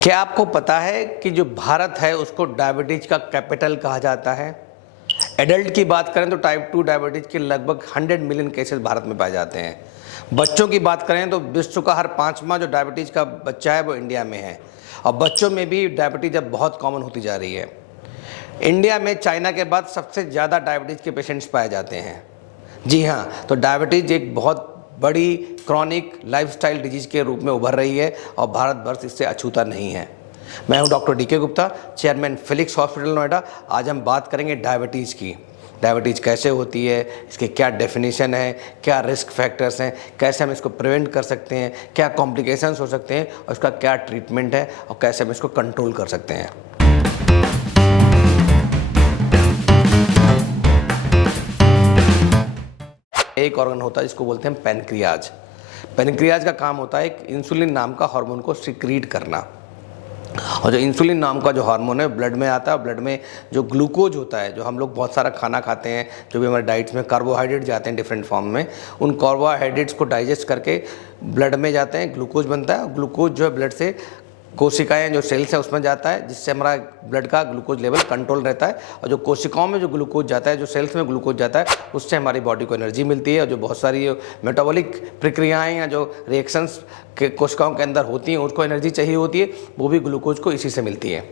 क्या आपको पता है कि जो भारत है उसको डायबिटीज का कैपिटल कहा जाता है। एडल्ट की बात करें तो टाइप 2 डायबिटीज के लगभग 100 मिलियन केसेस भारत में पाए जाते हैं। बच्चों की बात करें तो विश्व का हर 5वां जो डायबिटीज का बच्चा है वो इंडिया में है और बच्चों में भी डायबिटीज अब बहुत कॉमन होती जा रही है। इंडिया में चाइना के बाद सबसे ज़्यादा डायबिटीज के पेशेंट्स पाए जाते हैं। जी हाँ, तो डायबिटीज एक बहुत बड़ी क्रॉनिक लाइफस्टाइल डिजीज के रूप में उभर रही है और भारत वर्ष इससे अछूता नहीं है। मैं हूं doctor DK Gupta, chairman Felix hospital Noida. आज हम बात करेंगे डायबिटीज़ की। डायबिटीज़ कैसे होती है, इसके क्या डेफिनेशन है, क्या रिस्क फैक्टर्स हैं, कैसे हम इसको प्रिवेंट कर सकते हैं, क्या कॉम्प्लिकेशंस हो सकते हैं और इसका क्या ट्रीटमेंट है और कैसे हम इसको कंट्रोल कर सकते हैं। एक ऑर्गन होता है जिसको बोलते हैं पैनक्रियाज। पैनक्रियाज का काम होता है एक इंसुलिन नाम का हार्मोन को सिक्रीट करना, और जो इंसुलिन नाम का जो हार्मोन है ब्लड में आता है। ब्लड में जो ग्लूकोज होता है, जो हम लोग बहुत सारा खाना खाते हैं, जो भी हमारे डाइट्स में कार्बोहाइड्रेट जाते हैं डिफरेंट फॉर्म में, उन कार्बोहाइड्रेट्स को डाइजेस्ट करके ब्लड में जाते हैं, ग्लूकोज बनता है। ग्लूकोज जो है ब्लड से कोशिकाएं जो सेल्स है उसमें जाता है, जिससे हमारा ब्लड का ग्लूकोज लेवल कंट्रोल रहता है। और जो कोशिकाओं में जो ग्लूकोज जाता है, जो सेल्स में ग्लूकोज जाता है, उससे हमारी बॉडी को एनर्जी मिलती है। और जो बहुत सारी मेटाबॉलिक प्रक्रियाएं या जो रिएक्शंस के कोशिकाओं के अंदर होती हैं, उसको एनर्जी चाहिए होती है, वो भी ग्लूकोज को इसी से मिलती है।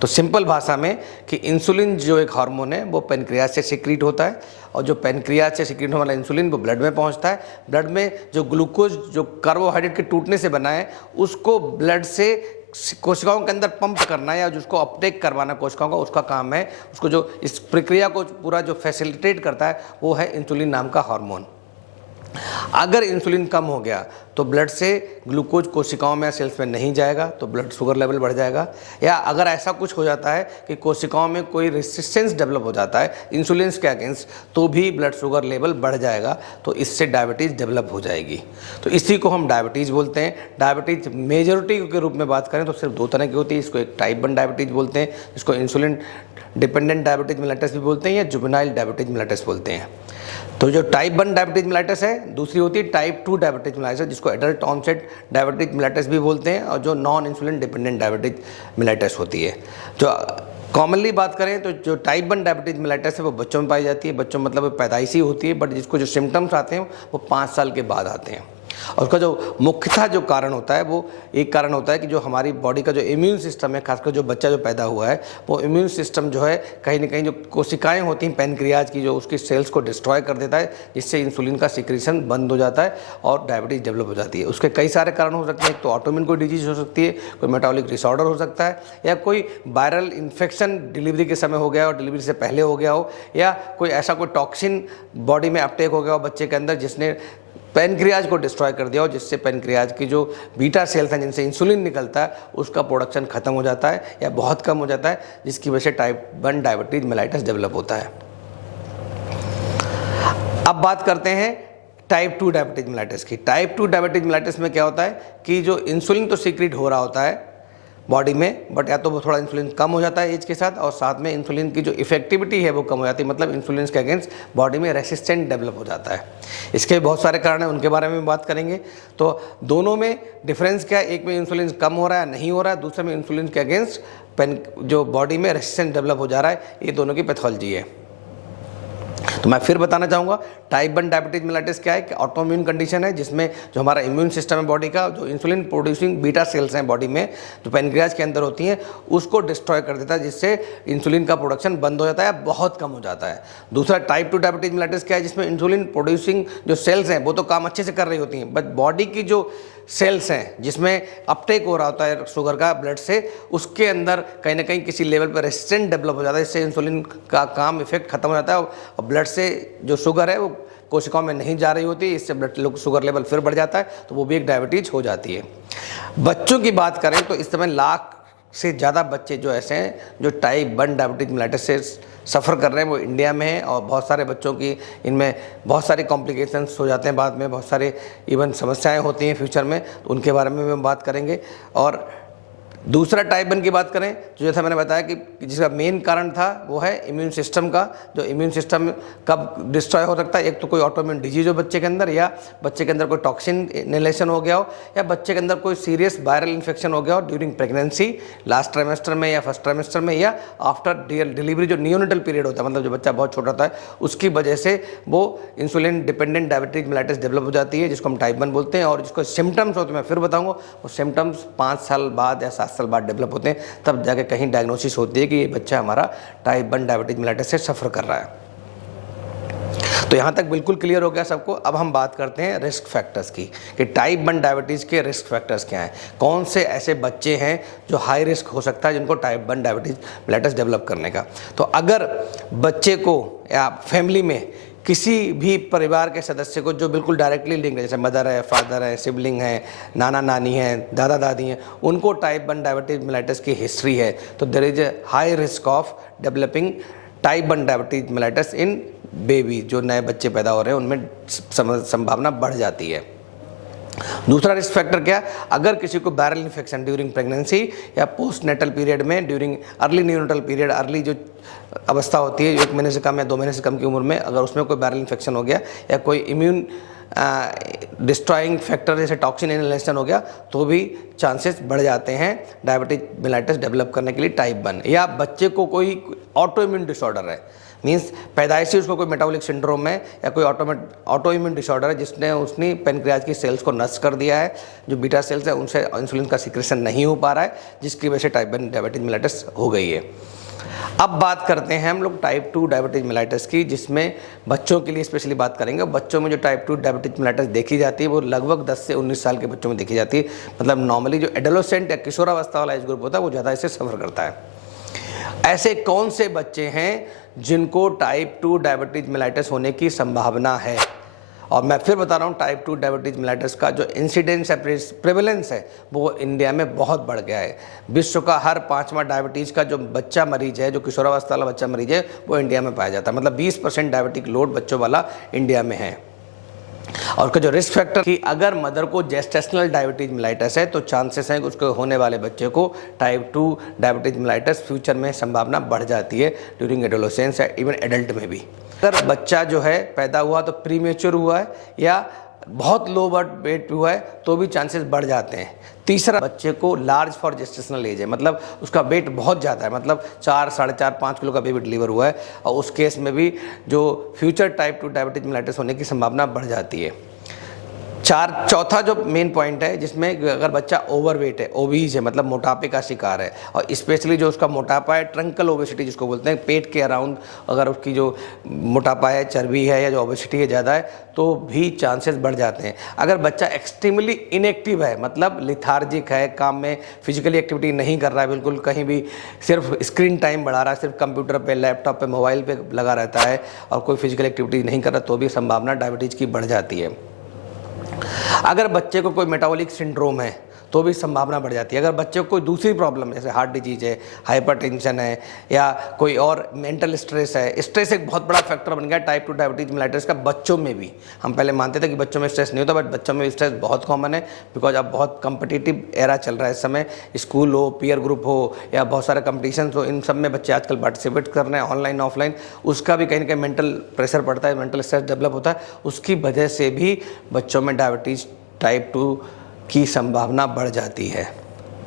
तो सिंपल भाषा में कि इंसुलिन जो एक हार्मोन है वो पैनक्रियाज से सिक्रीट होता है, और जो पैनक्रियाज से सिक्रीट होने वाला इंसुलिन वो ब्लड में पहुंचता है। ब्लड में जो ग्लूकोज जो कार्बोहाइड्रेट के टूटने से बना है, उसको ब्लड से कोशिकाओं के अंदर पंप करना या जिसको अपटेक करवाना कोशिकाओं का, उसका काम है। उसको जो इस प्रक्रिया को पूरा जो फैसिलिटेट करता है वो है इंसुलिन नाम का हार्मोन। अगर इंसुलिन कम हो गया तो ब्लड से ग्लूकोज कोशिकाओं में या सेल्स में नहीं जाएगा, तो ब्लड शुगर लेवल बढ़ जाएगा। या अगर ऐसा कुछ हो जाता है कि कोशिकाओं में कोई रेसिस्टेंस डेवलप हो जाता है इंसुलिन के अगेंस्ट, तो भी ब्लड शुगर लेवल बढ़ जाएगा, तो इससे डायबिटीज़ डेवलप हो जाएगी। तो इसी को हम डायबिटीज़ बोलते हैं। डायबिटीज़ मेजॉरिटी के रूप में बात करें तो सिर्फ 2 तरह की होती है। इसको एक टाइप 1 डायबिटीज़ बोलते हैं, जिसको इंसुलिन डिपेंडेंट डायबिटीज मेलिटस भी बोलते हैं, या जुवेनाइल डायबिटीज मेलिटस बोलते हैं। तो जो टाइप 1 डायबिटीज मेलिटस है, दूसरी होती है टाइप 2 डायबिटीज मेलिटस, जिसको एडल्ट ऑनसेट डायबिटीज मेलिटस भी बोलते हैं, और जो non insulin dependent diabetes mellitus होती है। जो कॉमनली बात करें तो जो टाइप 1 डायबिटीज मेलिटस है वो बच्चों में पाई जाती है। बच्चों मतलब वो पैदाइशी होती है, बट जिसको जो सिम्टम्स आते हैं वो 5 साल के बाद आते हैं। और उसका जो मुख्यतः जो कारण होता है, वो एक कारण होता है कि जो हमारी बॉडी का जो इम्यून सिस्टम है, खासकर जो बच्चा जो पैदा हुआ है, वो इम्यून सिस्टम जो है कहीं ना कहीं जो कोशिकाएं होती हैं पैनक्रियाज की, जो उसकी सेल्स को डिस्ट्रॉय कर देता है, जिससे इंसुलिन का सिक्रीशन बंद हो जाता है और डायबिटीज़ डेवलप हो जाती है। उसके कई सारे कारण हो सकते हैं। एक तो ऑटोइम्यून कोई डिजीज हो सकती है, कोई मेटाबॉलिक डिसऑर्डर हो सकता है, या कोई वायरल इन्फेक्शन डिलीवरी के समय हो गया और डिलीवरी से पहले हो गया हो, या कोई ऐसा कोई टॉक्सिन बॉडी में अपटेक हो गया हो बच्चे के अंदर जिसने पैनक्रियाज को डिस्ट्रॉय कर दिया हो, जिससे पैनक्रियाज की जो बीटा सेल्स हैं जिनसे इंसुलिन निकलता है, उसका प्रोडक्शन खत्म हो जाता है या बहुत कम हो जाता है, जिसकी वजह से टाइप 1 डायबिटीज मेलिटस डेवलप होता है। अब बात करते हैं टाइप 2 डायबिटीज मेलिटस की। टाइप 2 डायबिटीज मेलिटस में क्या होता है कि जो इंसुलिन तो सीक्रेट हो रहा होता है बॉडी में, बट या तो वो थोड़ा इंसुलिन कम हो जाता है एज के साथ, और साथ में इंसुलिन की जो इफेक्टिविटी है वो कम हो जाती है, मतलब इंसुलिन के अगेंस्ट बॉडी में रेसिस्टेंट डेवलप हो जाता है। इसके बहुत सारे कारण हैं, उनके बारे में बात करेंगे। तो दोनों में डिफरेंस क्या है, एक में इंसुलिन कम हो रहा है नहीं हो रहा है, दूसरे में इंसुलिन के अगेंस्ट जो बॉडी में रेसिस्टेंट डेवलप हो जा रहा है। ये दोनों की पैथोलॉजी है। तो मैं फिर बताना चाहूँगा, टाइप 1 डायबिटीज मेलिटस क्या है कि ऑटोइम्यून कंडीशन है, जिसमें जो हमारा इम्यून सिस्टम है बॉडी का, जो इंसुलिन प्रोड्यूसिंग बीटा सेल्स हैं बॉडी में जो पैनक्रियाज के अंदर होती हैं, उसको डिस्ट्रॉय कर देता है, जिससे इंसुलिन का प्रोडक्शन बंद हो जाता है, बहुत कम हो जाता है। दूसरा टाइप 2 डायबिटीज मेलिटस क्या है, जिसमें इंसुलिन प्रोड्यूसिंग जो सेल्स हैं वो तो काम अच्छे से कर रही होती हैं, बट बॉडी की जो सेल्स हैं जिसमें अपटेक हो रहा होता है शुगर का ब्लड से, उसके अंदर कहीं ना कहीं किसी लेवल पर रेसिस्टेंट डेवलप हो जाता है, जिससे इंसुलिन का काम इफेक्ट खत्म हो जाता है और ब्लड से जो शुगर है वो कोशिकाओं में नहीं जा रही होती, इससे ब्लड शुगर लेवल फिर बढ़ जाता है, तो वो भी एक डायबिटीज हो जाती है। बच्चों की बात करें तो इस समय लाख से ज़्यादा बच्चे जो ऐसे हैं जो टाइप 1 डायबिटीज मेलिटस से सफ़र कर रहे हैं, वो इंडिया में है। और बहुत सारे बच्चों की इनमें बहुत सारे कॉम्प्लिकेशंस हो जाते हैं, बाद में बहुत सारे इवन समस्याएं होती हैं फ्यूचर में, तो उनके बारे में हम बात करेंगे। और दूसरा टाइप 1 की बात करें तो जैसा मैंने बताया कि जिसका मेन कारण था वो है इम्यून सिस्टम का, जो इम्यून सिस्टम कब डिस्ट्रॉय हो सकता है, एक तो कोई ऑटोइम्यून डिजीज हो बच्चे के अंदर, या बच्चे के अंदर कोई टॉक्सिन इनहेलेशन हो गया हो, या बच्चे के अंदर कोई सीरियस वायरल इन्फेक्शन हो गया हो ड्यूरिंग प्रेगनेंसी, लास्ट ट्राइमेस्टर में या फर्स्ट ट्राइमेस्टर में, या आफ्टर डिलीवरी जो नियोनेटल पीरियड होता है, मतलब जो बच्चा बहुत छोटा होता है, उसकी वजह से वो insulin dependent diabetic mellitus develop हो जाती है, जिसको हम टाइप 1 बोलते हैं। और जिसको सिम्टम्स होते हैं मैं फिर बताऊंगा, वो सिम्टम्स 5 साल बाद या 7 साल बाद डेवलप होते हैं, तब जाके कहीं डायग्नोसिस होती है कि ये बच्चा हमारा टाइप 1 डायबिटिक मेलाइटिस से सफ़र कर रहा है। तो यहाँ तक बिल्कुल क्लियर हो गया सबको। अब हम बात करते हैं रिस्क फैक्टर्स की, कि टाइप 1 डायबिटीज़ के रिस्क फैक्टर्स क्या हैं, कौन से ऐसे बच्चे हैं जो हाई रिस्क हो सकता है जिनको टाइप 1 डायबिटीज़ मेलाइटिस डेवलप करने का। तो अगर बच्चे को या फैमिली में किसी भी परिवार के सदस्य को जो बिल्कुल डायरेक्टली लिंक है, जैसे मदर है, फादर है, सिबलिंग है, नाना नानी है, दादा दादी हैं, उनको टाइप 1 डायबिटीज मेलाइटिस की हिस्ट्री है, तो there is a high risk of developing type 1 diabetes mellitus in baby. जो नए बच्चे पैदा हो रहे हैं उनमें संभावना बढ़ जाती है। दूसरा रिस्क फैक्टर क्या, अगर किसी को वायरल इन्फेक्शन ड्यूरिंग प्रेगनेंसी या पोस्ट नेटल पीरियड में, during early neonatal period, early जो अवस्था होती है 1 महीने से कम या 2 महीने से कम की उम्र में, अगर उसमें कोई वायरल इन्फेक्शन हो गया या कोई इम्यून डिस्ट्रॉइंग फैक्टर जैसे टॉक्सिन इनहेलेशन हो गया, तो भी चांसेस बढ़ जाते हैं डायबिटिक मेलाइटिस डेवलप करने के लिए टाइप 1। या बच्चे को कोई ऑटो इम्यून डिसऑर्डर है, मीन्स पैदाइशी उसको कोई मेटाबॉलिक सिंड्रोम है या कोई ऑटो इम्यून डिसऑर्डर है जिसने उसने पेनक्रियाज की सेल्स को नष्ट कर दिया है, जो बीटा सेल्स है उनसे इंसुलिन का सिक्रेशन नहीं हो पा रहा है, जिसकी वजह से टाइप 1 डायबिटिक मेलाइटिस हो गई है। अब बात करते हैं हम लोग टाइप 2 डायबिटिक मेलाइटिस की, जिसमें बच्चों के लिए स्पेशली बात करेंगे। बच्चों में जो टाइप 2 डायबिटिक मेलाइटिस देखी जाती है वो लगभग 10 से 19 साल के बच्चों में देखी जाती है। मतलब नॉर्मली जो एडोलेसेंट या किशोरावस्था वाला एज ग्रुप होता है वो ज़्यादा इससे सफ़र करता है। ऐसे कौन से बच्चे हैं जिनको टाइप 2 डायबिटीज मेलाइटिस होने की संभावना है? और मैं फिर बता रहा हूँ, टाइप 2 डायबिटीज मेलाइटिस का जो इंसिडेंस है, प्रेवलेंस है, वो इंडिया में बहुत बढ़ गया है। विश्व का हर 5वां डायबिटीज़ का जो बच्चा मरीज है, जो किशोरावस्था वाला बच्चा मरीज है, वो इंडिया में पाया जाता है। मतलब 20% डायबिटिक लोड बच्चों वाला इंडिया में है। और उसका जो रिस्क फैक्टर कि अगर मदर को जेस्टेशनल डायबिटीज मेलाइटिस है तो चांसेस हैं कि उसको होने वाले बच्चे को टाइप 2 डायबिटीज मेलाइटिस फ्यूचर में संभावना बढ़ जाती है ड्यूरिंग एडोलेसेंस या इवन एडल्ट में भी। अगर बच्चा जो है पैदा हुआ तो प्रीमेच्योर हुआ है या बहुत लो बर्थ वेट हुआ है तो भी चांसेस बढ़ जाते हैं। तीसरा, बच्चे को लार्ज फॉर जेस्टेशनल एज है, मतलब उसका वेट बहुत ज़्यादा है, मतलब 4, 4.5, 5 किलो का बेबी डिलीवर हुआ है, और उस केस में भी जो फ्यूचर टाइप 2 डायबिटीज मेलाइटिस होने की संभावना बढ़ जाती है। चौथा जो मेन पॉइंट है जिसमें अगर बच्चा ओवरवेट है, ओबीज है, मतलब मोटापे का शिकार है, और स्पेशली जो उसका मोटापा है ट्रंकल ओबेसिटी जिसको बोलते हैं, पेट के अराउंड अगर उसकी जो मोटापा है, चर्बी है या जो ओबेसिटी है ज़्यादा है, तो भी चांसेस बढ़ जाते हैं। अगर बच्चा एक्सट्रीमली इनएक्टिव है, मतलब लिथार्जिक है, काम में फिजिकली एक्टिविटी नहीं कर रहा है, बिल्कुल कहीं भी सिर्फ स्क्रीन टाइम बढ़ा रहा है, सिर्फ कंप्यूटर पे, लैपटॉप पे, मोबाइल पे लगा रहता है और कोई फिजिकल एक्टिविटी नहीं कर रहा, तो भी संभावना डायबिटीज़ की बढ़ जाती है। अगर बच्चे को कोई मेटाबॉलिक सिंड्रोम है तो भी संभावना बढ़ जाती है। अगर बच्चे को कोई दूसरी प्रॉब्लम जैसे हार्ट डिजीज है, हाइपरटेंशन है, या कोई और मेंटल स्ट्रेस है, स्ट्रेस एक बहुत बड़ा फैक्टर बन गया टाइप 2 डायबिटीज मेलाइटिस का बच्चों में भी। हम पहले मानते थे कि बच्चों में स्ट्रेस नहीं होता, बट बच्चों में स्ट्रेस बहुत कॉमन है, बिकॉज अब बहुत कंपिटिटिव एरा चल रहा है इस समय। स्कूल हो, पीयर ग्रुप हो, या बहुत सारे कंपटीशन हो, इन सब में बच्चे आजकल पार्टिसिपेट कर रहे हैं, ऑनलाइन ऑफलाइन। उसका भी कहीं ना कहीं मेंटल प्रेशर पड़ता है, मेंटल स्ट्रेस डेवलप होता है, उसकी वजह से भी बच्चों में डायबिटीज़ टाइप 2 की संभावना बढ़ जाती है।